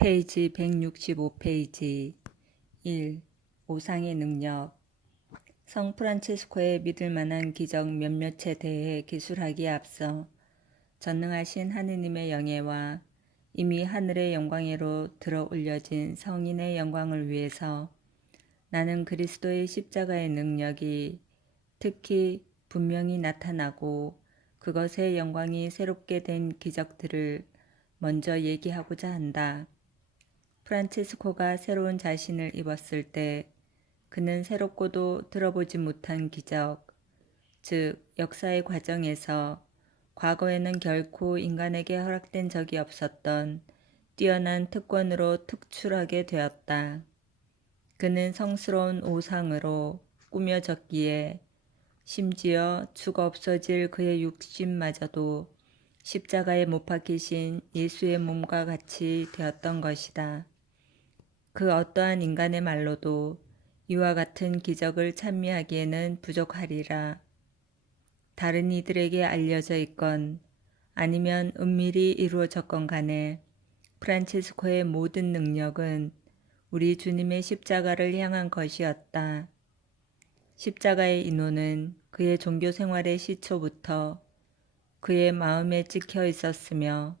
페이지 165페이지 1. 오상의 능력. 성 프란치스코의 믿을 만한 기적 몇몇에 대해 기술하기에 앞서 전능하신 하느님의 영예와 이미 하늘의 영광으로 들어 올려진 성인의 영광을 위해서 나는 그리스도의 십자가의 능력이 특히 분명히 나타나고 그것의 영광이 새롭게 된 기적들을 먼저 얘기하고자 한다. 프란치스코가 새로운 자신을 입었을 때 그는 새롭고도 들어보지 못한 기적, 즉 역사의 과정에서 과거에는 결코 인간에게 허락된 적이 없었던 뛰어난 특권으로 특출하게 되었다. 그는 성스러운 오상으로 꾸며졌기에 심지어 죽어 없어질 그의 육신마저도 십자가에 못 박히신 예수의 몸과 같이 되었던 것이다. 그 어떠한 인간의 말로도 이와 같은 기적을 찬미하기에는 부족하리라. 다른 이들에게 알려져 있건 아니면 은밀히 이루어졌건 간에 프란치스코의 모든 능력은 우리 주님의 십자가를 향한 것이었다. 십자가의 인호는 그의 종교 생활의 시초부터 그의 마음에 찍혀 있었으며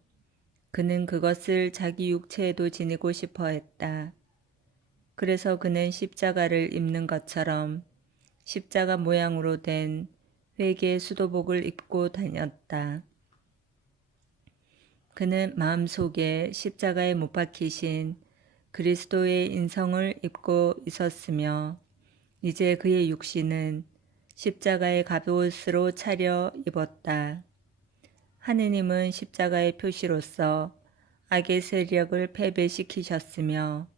그는 그것을 자기 육체에도 지니고 싶어 했다. 그래서 그는 십자가를 입는 것처럼 십자가 모양으로 된 회개 수도복을 입고 다녔다. 그는 마음속에 십자가에 못 박히신 그리스도의 인성을 입고 있었으며 이제 그의 육신은 십자가의 갑옷으로 차려 입었다. 하느님은 십자가의 표시로서 악의 세력을 패배시키셨으며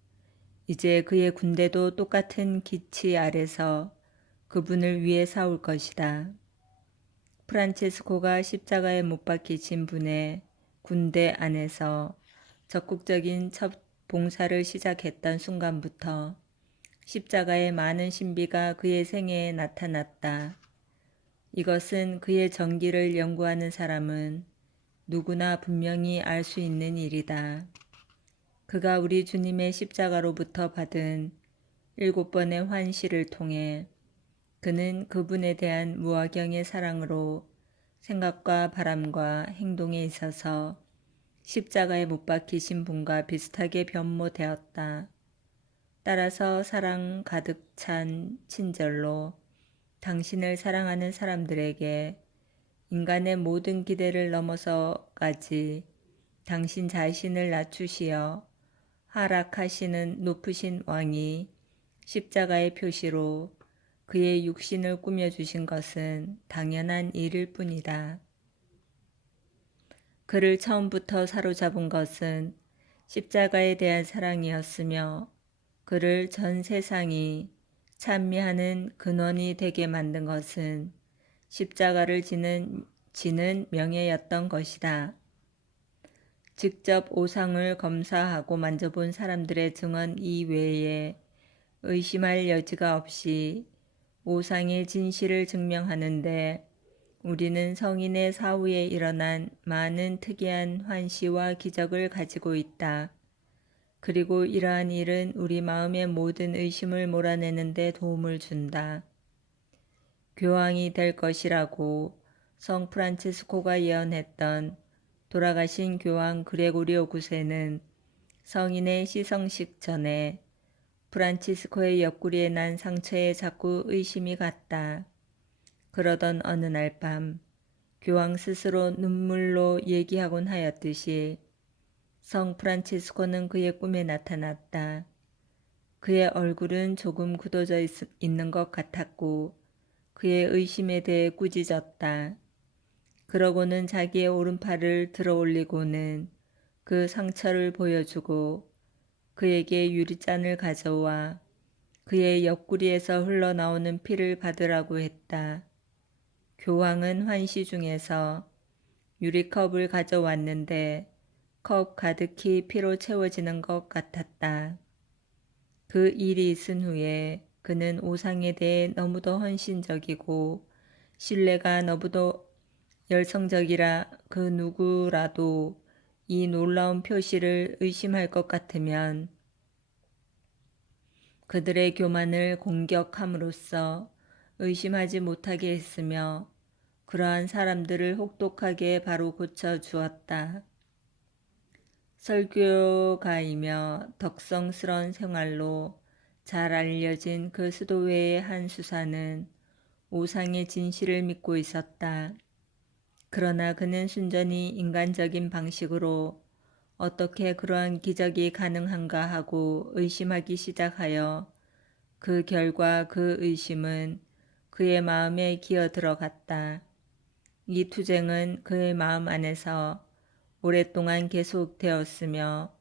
이제 그의 군대도 똑같은 기치 아래서 그분을 위해 싸울 것이다. 프란체스코가 십자가에 못 박히신 분의 군대 안에서 적극적인 첫 봉사를 시작했던 순간부터 십자가의 많은 신비가 그의 생애에 나타났다. 이것은 그의 전기를 연구하는 사람은 누구나 분명히 알 수 있는 일이다. 그가 우리 주님의 십자가로부터 받은 7번의 환시를 통해 그는 그분에 대한 무화경의 사랑으로 생각과 바람과 행동에 있어서 십자가에 못 박히신 분과 비슷하게 변모되었다. 따라서 사랑 가득 찬 친절로 당신을 사랑하는 사람들에게 인간의 모든 기대를 넘어서까지 당신 자신을 낮추시어 하락하시는 높으신 왕이 십자가의 표시로 그의 육신을 꾸며주신 것은 당연한 일일 뿐이다. 그를 처음부터 사로잡은 것은 십자가에 대한 사랑이었으며 그를 전 세상이 찬미하는 근원이 되게 만든 것은 십자가를 지는 명예였던 것이다. 직접 오상을 검사하고 만져본 사람들의 증언 이외에 의심할 여지가 없이 오상의 진실을 증명하는데 우리는 성인의 사후에 일어난 많은 특이한 환시와 기적을 가지고 있다. 그리고 이러한 일은 우리 마음의 모든 의심을 몰아내는 데 도움을 준다. 교황이 될 것이라고 성 프란치스코가 예언했던 돌아가신 교황 그레고리오 9세는 성인의 시성식 전에 프란치스코의 옆구리에 난 상처에 자꾸 의심이 갔다. 그러던 어느 날 밤 교황 스스로 눈물로 얘기하곤 하였듯이 성 프란치스코는 그의 꿈에 나타났다. 그의 얼굴은 조금 굳어져 있는 것 같았고 그의 의심에 대해 꾸짖었다. 그러고는 자기의 오른팔을 들어 올리고는 그 상처를 보여주고 그에게 유리잔을 가져와 그의 옆구리에서 흘러나오는 피를 받으라고 했다. 교황은 환시 중에서 유리컵을 가져왔는데 컵 가득히 피로 채워지는 것 같았다. 그 일이 있은 후에 그는 오상에 대해 너무도 헌신적이고 신뢰가 너무도 열성적이라 그 누구라도 이 놀라운 표시를 의심할 것 같으면 그들의 교만을 공격함으로써 의심하지 못하게 했으며 그러한 사람들을 혹독하게 바로 고쳐 주었다. 설교가이며 덕성스러운 생활로 잘 알려진 그 수도회의 한 수사는 우상의 진실을 믿고 있었다. 그러나 그는 순전히 인간적인 방식으로 어떻게 그러한 기적이 가능한가 하고 의심하기 시작하여 그 결과 그 의심은 그의 마음에 기어 들어갔다. 이 투쟁은 그의 마음 안에서 오랫동안 계속되었으며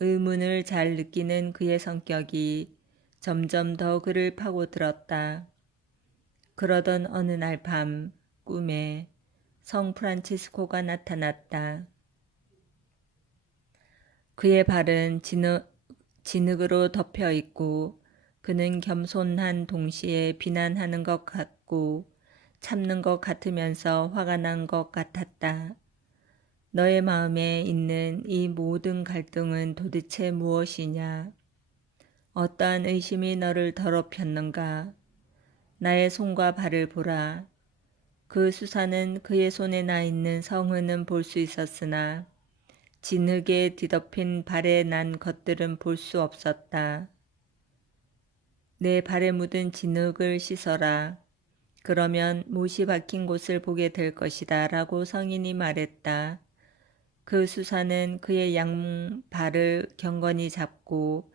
의문을 잘 느끼는 그의 성격이 점점 더 그를 파고들었다. 그러던 어느 날 밤 꿈에 성 프란치스코가 나타났다. 그의 발은 진흙으로 덮여 있고 그는 겸손한 동시에 비난하는 것 같고 참는 것 같으면서 화가 난 것 같았다. 너의 마음에 있는 이 모든 갈등은 도대체 무엇이냐? 어떠한 의심이 너를 더럽혔는가? 나의 손과 발을 보라. 그 수사는 그의 손에 나 있는 성흔은 볼 수 있었으나 진흙에 뒤덮인 발에 난 것들은 볼 수 없었다. 내 발에 묻은 진흙을 씻어라. 그러면 못이 박힌 곳을 보게 될 것이다. 라고 성인이 말했다. 그 수사는 그의 양발을 경건히 잡고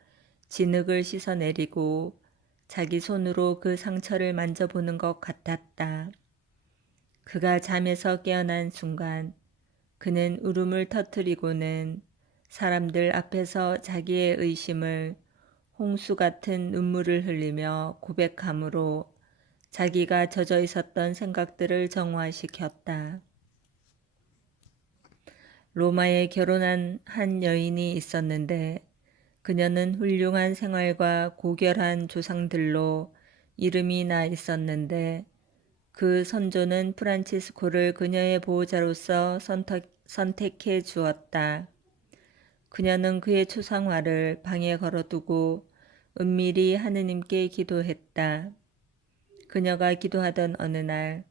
진흙을 씻어내리고 자기 손으로 그 상처를 만져보는 것 같았다. 그가 잠에서 깨어난 순간 그는 울음을 터뜨리고는 사람들 앞에서 자기의 의심을 홍수 같은 눈물을 흘리며 고백함으로 자기가 젖어 있었던 생각들을 정화시켰다. 로마에 결혼한 한 여인이 있었는데 그녀는 훌륭한 생활과 고결한 조상들로 이름이 나 있었는데 그 선조는 프란치스코를 그녀의 보호자로서 선택해 주었다. 그녀는 그의 초상화를 방에 걸어두고 은밀히 하느님께 기도했다. 그녀가 기도하던 어느 날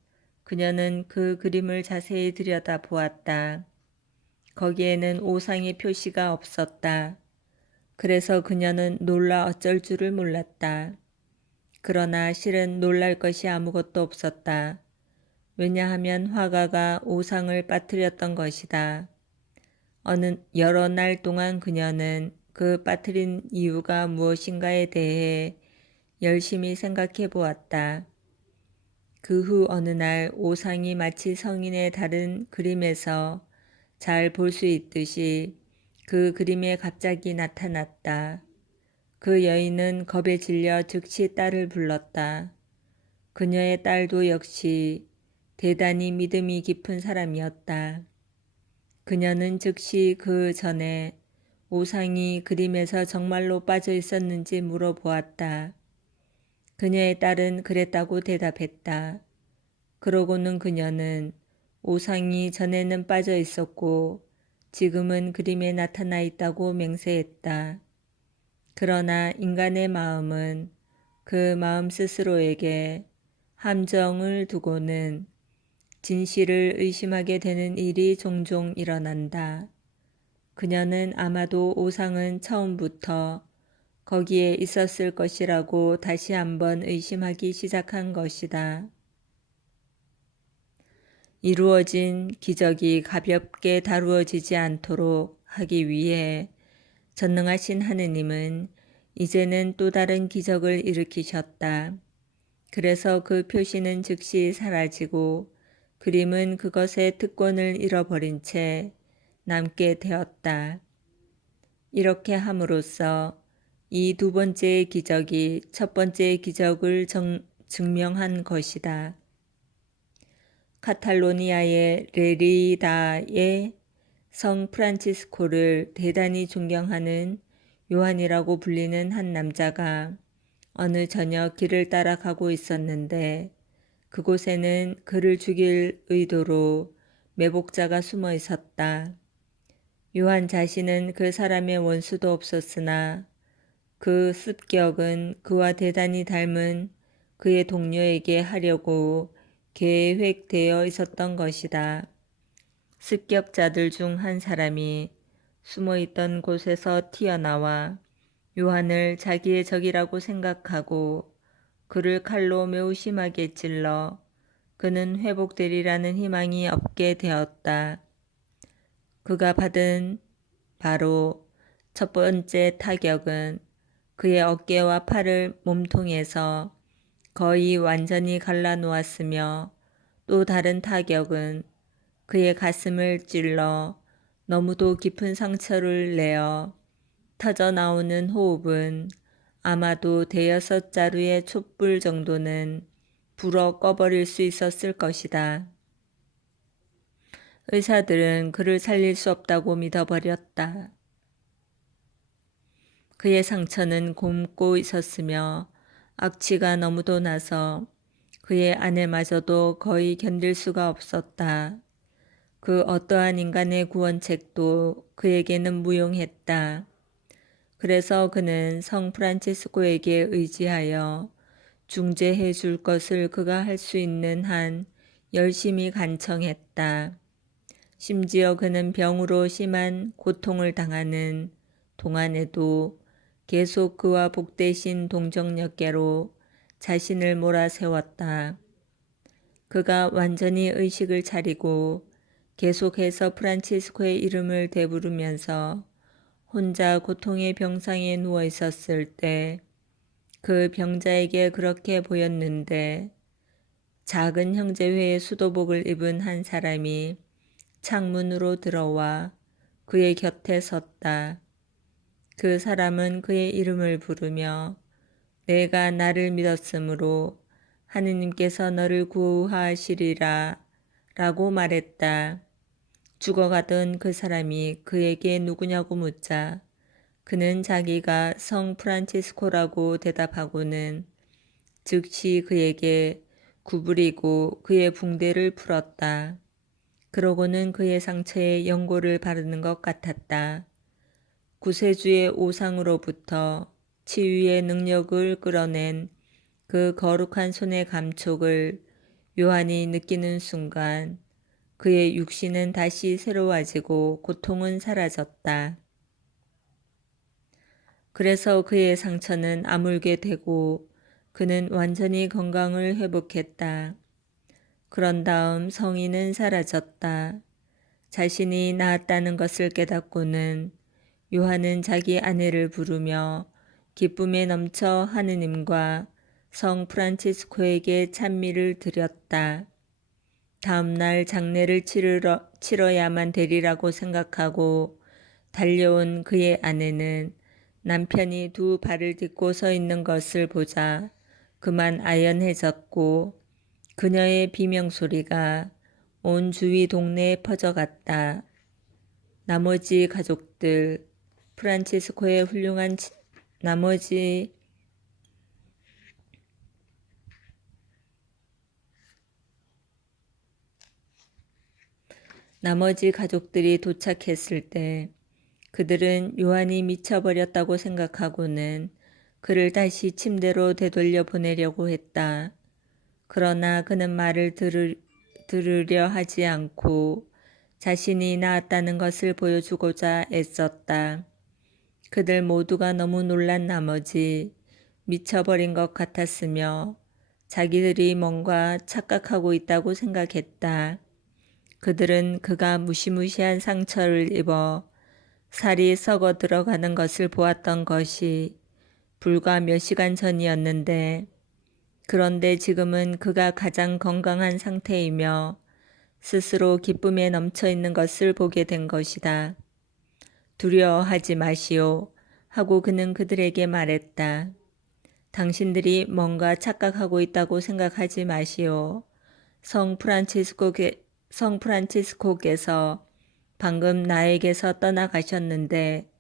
그녀는 그 그림을 자세히 들여다보았다. 거기에는 오상의 표시가 없었다. 그래서 그녀는 놀라 어쩔 줄을 몰랐다. 그러나 실은 놀랄 것이 아무것도 없었다. 왜냐하면 화가가 오상을 빠뜨렸던 것이다. 여러 날 동안 그녀는 그 빠뜨린 이유가 무엇인가에 대해 열심히 생각해 보았다. 그 후 어느 날 오상이 마치 성인의 다른 그림에서 잘 볼 수 있듯이 그 그림에 갑자기 나타났다. 그 여인은 겁에 질려 즉시 딸을 불렀다. 그녀의 딸도 역시 대단히 믿음이 깊은 사람이었다. 그녀는 즉시 그 전에 오상이 그림에서 정말로 빠져 있었는지 물어보았다. 그녀의 딸은 그랬다고 대답했다. 그러고는 그녀는 오상이 전에는 빠져 있었고 지금은 그림에 나타나 있다고 맹세했다. 그러나 인간의 마음은 그 마음 스스로에게 함정을 두고는 진실을 의심하게 되는 일이 종종 일어난다. 그녀는 아마도 오상은 처음부터 거기에 있었을 것이라고 다시 한번 의심하기 시작한 것이다. 이루어진 기적이 가볍게 다루어지지 않도록 하기 위해 전능하신 하느님은 이제는 또 다른 기적을 일으키셨다. 그래서 그 표시는 즉시 사라지고 그림은 그것의 특권을 잃어버린 채 남게 되었다. 이렇게 함으로써 이 두 번째의 기적이 첫 번째의 기적을 증명한 것이다. 카탈로니아의 레리다의 성 프란치스코를 대단히 존경하는 요한이라고 불리는 한 남자가 어느 저녁 길을 따라 가고 있었는데 그곳에는 그를 죽일 의도로 매복자가 숨어 있었다. 요한 자신은 그 사람의 원수도 없었으나 그 습격은 그와 대단히 닮은 그의 동료에게 하려고 계획되어 있었던 것이다. 습격자들 중 한 사람이 숨어있던 곳에서 튀어나와 요한을 자기의 적이라고 생각하고 그를 칼로 매우 심하게 찔러 그는 회복되리라는 희망이 없게 되었다. 그가 받은 바로 첫 번째 타격은 그의 어깨와 팔을 몸통에서 거의 완전히 갈라놓았으며 또 다른 타격은 그의 가슴을 찔러 너무도 깊은 상처를 내어 터져 나오는 호흡은 아마도 대여섯 자루의 촛불 정도는 불어 꺼버릴 수 있었을 것이다. 의사들은 그를 살릴 수 없다고 믿어버렸다. 그의 상처는 곪고 있었으며 악취가 너무도 나서 그의 아내마저도 거의 견딜 수가 없었다. 그 어떠한 인간의 구원책도 그에게는 무용했다. 그래서 그는 성 프란치스코에게 의지하여 중재해 줄 것을 그가 할 수 있는 한 열심히 간청했다. 심지어 그는 병으로 심한 고통을 당하는 동안에도 계속 그와 복되신 동정역계로 자신을 몰아세웠다. 그가 완전히 의식을 차리고 계속해서 프란치스코의 이름을 되부르면서 혼자 고통의 병상에 누워 있었을 때 그 병자에게 그렇게 보였는데 작은 형제회의 수도복을 입은 한 사람이 창문으로 들어와 그의 곁에 섰다. 그 사람은 그의 이름을 부르며 내가 나를 믿었으므로 하느님께서 너를 구하시리라 라고 말했다. 죽어가던 그 사람이 그에게 누구냐고 묻자 그는 자기가 성 프란치스코라고 대답하고는 즉시 그에게 구부리고 그의 붕대를 풀었다. 그러고는 그의 상처에 연고를 바르는 것 같았다. 구세주의 오상으로부터 치유의 능력을 끌어낸 그 거룩한 손의 감촉을 요한이 느끼는 순간 그의 육신은 다시 새로워지고 고통은 사라졌다. 그래서 그의 상처는 아물게 되고 그는 완전히 건강을 회복했다. 그런 다음 성인은 사라졌다. 자신이 나았다는 것을 깨닫고는 요한은 자기 아내를 부르며 기쁨에 넘쳐 하느님과 성 프란치스코에게 찬미를 드렸다. 다음 날 장례를 치러야만 되리라고 생각하고 달려온 그의 아내는 남편이 두 발을 딛고 서 있는 것을 보자 그만 아연해졌고 그녀의 비명소리가 온 주위 동네에 퍼져갔다. 나머지 가족들, 프란치스코의 훌륭한 나머지 가족들이 도착했을 때 그들은 요한이 미쳐버렸다고 생각하고는 그를 다시 침대로 되돌려 보내려고 했다. 그러나 그는 말을 들으려 하지 않고 자신이 나았다는 것을 보여주고자 애썼다. 그들 모두가 너무 놀란 나머지 미쳐버린 것 같았으며 자기들이 뭔가 착각하고 있다고 생각했다. 그들은 그가 무시무시한 상처를 입어 살이 썩어 들어가는 것을 보았던 것이 불과 몇 시간 전이었는데 그런데 지금은 그가 가장 건강한 상태이며 스스로 기쁨에 넘쳐 있는 것을 보게 된 것이다. 두려워하지 마시오 하고 그는 그들에게 말했다. 당신들이 뭔가 착각하고 있다고 생각하지 마시오. 성 프란치스코께서 방금 나에게서 떠나가셨는데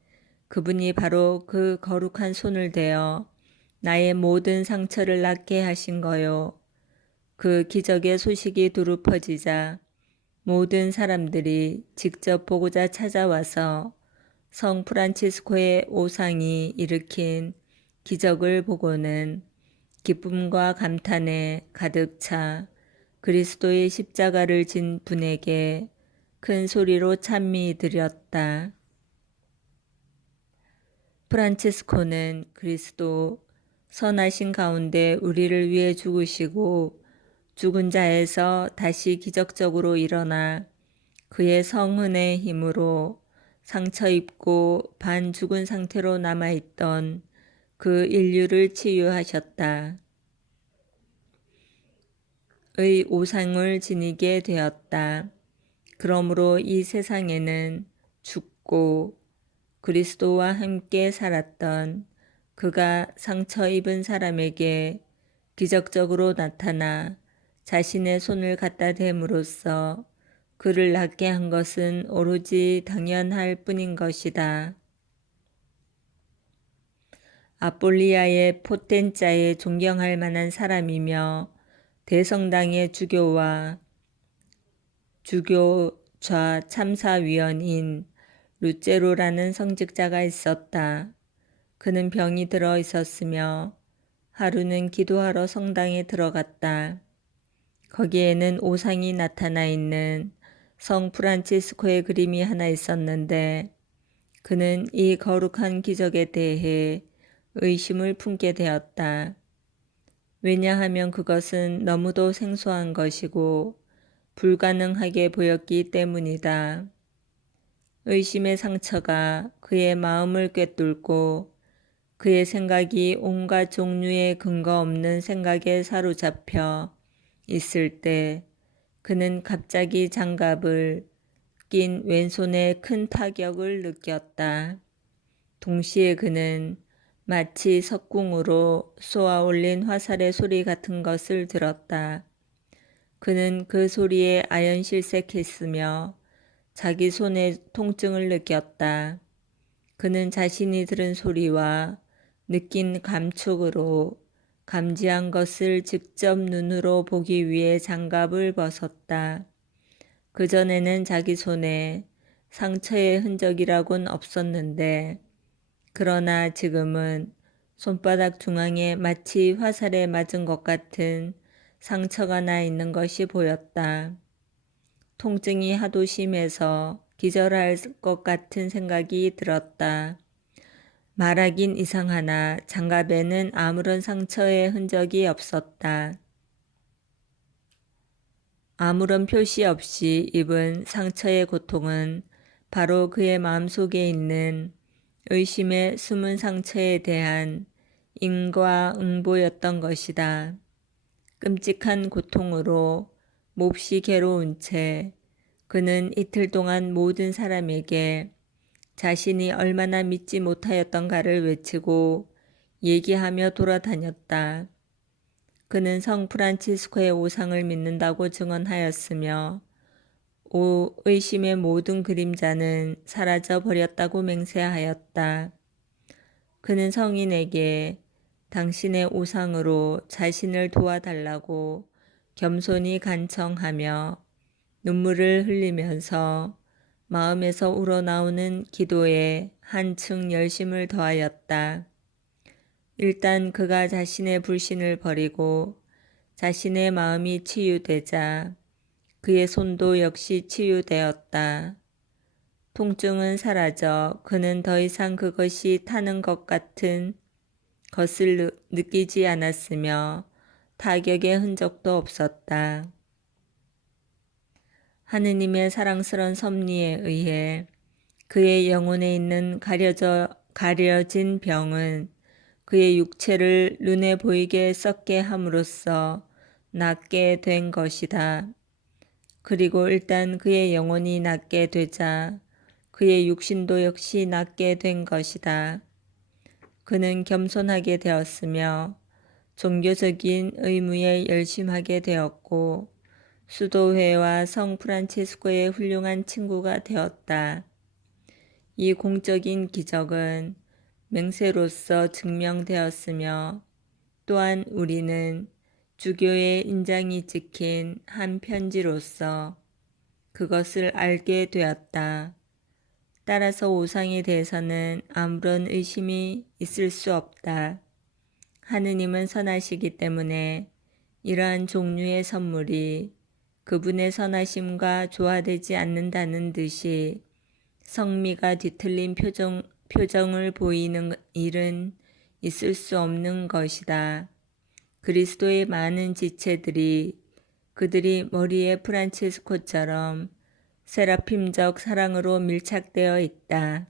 그분이 바로 그 거룩한 손을 대어 나의 모든 상처를 낫게 하신 거요. 그 기적의 소식이 두루 퍼지자 모든 사람들이 직접 보고자 찾아와서 성 프란치스코의 오상이 일으킨 기적을 보고는 기쁨과 감탄에 가득 차 그리스도의 십자가를 진 분에게 큰 소리로 찬미 드렸다. 프란치스코는 그리스도 선하신 가운데 우리를 위해 죽으시고 죽은 자에서 다시 기적적으로 일어나 그의 성은의 힘으로 상처 입고 반 죽은 상태로 남아있던 그 인류를 치유하셨다. 의 오상을 지니게 되었다. 그러므로 이 세상에는 죽고 그리스도와 함께 살았던 그가 상처 입은 사람에게 기적적으로 나타나 자신의 손을 갖다 댐으로써 그를 낫게 한 것은 오로지 당연할 뿐인 것이다. 아폴리아의 포텐자에 존경할 만한 사람이며 대성당의 주교와 주교좌 참사위원인 루체로라는 성직자가 있었다. 그는 병이 들어 있었으며 하루는 기도하러 성당에 들어갔다. 거기에는 오상이 나타나 있는 성 프란치스코의 그림이 하나 있었는데 그는 이 거룩한 기적에 대해 의심을 품게 되었다. 왜냐하면 그것은 너무도 생소한 것이고 불가능하게 보였기 때문이다. 의심의 상처가 그의 마음을 꿰뚫고 그의 생각이 온갖 종류의 근거 없는 생각에 사로잡혀 있을 때 그는 갑자기 장갑을 낀 왼손에 큰 타격을 느꼈다. 동시에 그는 마치 석궁으로 쏘아 올린 화살의 소리 같은 것을 들었다. 그는 그 소리에 아연실색했으며 자기 손에 통증을 느꼈다. 그는 자신이 들은 소리와 느낀 감촉으로 감지한 것을 직접 눈으로 보기 위해 장갑을 벗었다. 그전에는 자기 손에 상처의 흔적이라곤 없었는데 그러나 지금은 손바닥 중앙에 마치 화살에 맞은 것 같은 상처가 나 있는 것이 보였다. 통증이 하도 심해서 기절할 것 같은 생각이 들었다. 말하긴 이상하나 장갑에는 아무런 상처의 흔적이 없었다. 아무런 표시 없이 입은 상처의 고통은 바로 그의 마음속에 있는 의심의 숨은 상처에 대한 인과응보였던 것이다. 끔찍한 고통으로 몹시 괴로운 채 그는 이틀 동안 모든 사람에게 자신이 얼마나 믿지 못하였던가를 외치고 얘기하며 돌아다녔다. 그는 성 프란치스코의 오상을 믿는다고 증언하였으며 의심의 모든 그림자는 사라져 버렸다고 맹세하였다. 그는 성인에게 당신의 오상으로 자신을 도와달라고 겸손히 간청하며 눈물을 흘리면서 마음에서 우러나오는 기도에 한층 열심을 더하였다. 일단 그가 자신의 불신을 버리고 자신의 마음이 치유되자 그의 손도 역시 치유되었다. 통증은 사라져 그는 더 이상 그것이 타는 것 같은 것을 느끼지 않았으며 타격의 흔적도 없었다. 하느님의 사랑스러운 섭리에 의해 그의 영혼에 있는 가려진 병은 그의 육체를 눈에 보이게 썩게 함으로써 낫게 된 것이다. 그리고 일단 그의 영혼이 낫게 되자 그의 육신도 역시 낫게 된 것이다. 그는 겸손하게 되었으며 종교적인 의무에 열심하게 되었고 수도회와 성 프란치스코의 훌륭한 친구가 되었다. 이 공적인 기적은 맹세로서 증명되었으며 또한 우리는 주교의 인장이 찍힌 한 편지로서 그것을 알게 되었다. 따라서 우상에 대해서는 아무런 의심이 있을 수 없다. 하느님은 선하시기 때문에 이러한 종류의 선물이 그분의 선하심과 조화되지 않는다는 듯이 성미가 뒤틀린 표정을 보이는 일은 있을 수 없는 것이다. 그리스도의 많은 지체들이 그들이 머리에 프란치스코처럼 세라핌적 사랑으로 밀착되어 있다.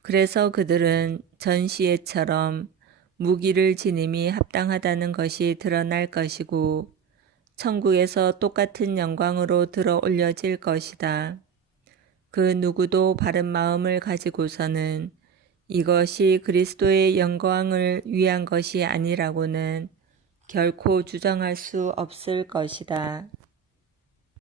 그래서 그들은 전시회처럼 무기를 지님이 합당하다는 것이 드러날 것이고 천국에서 똑같은 영광으로 들어 올려질 것이다. 그 누구도 바른 마음을 가지고서는 이것이 그리스도의 영광을 위한 것이 아니라고는 결코 주장할 수 없을 것이다.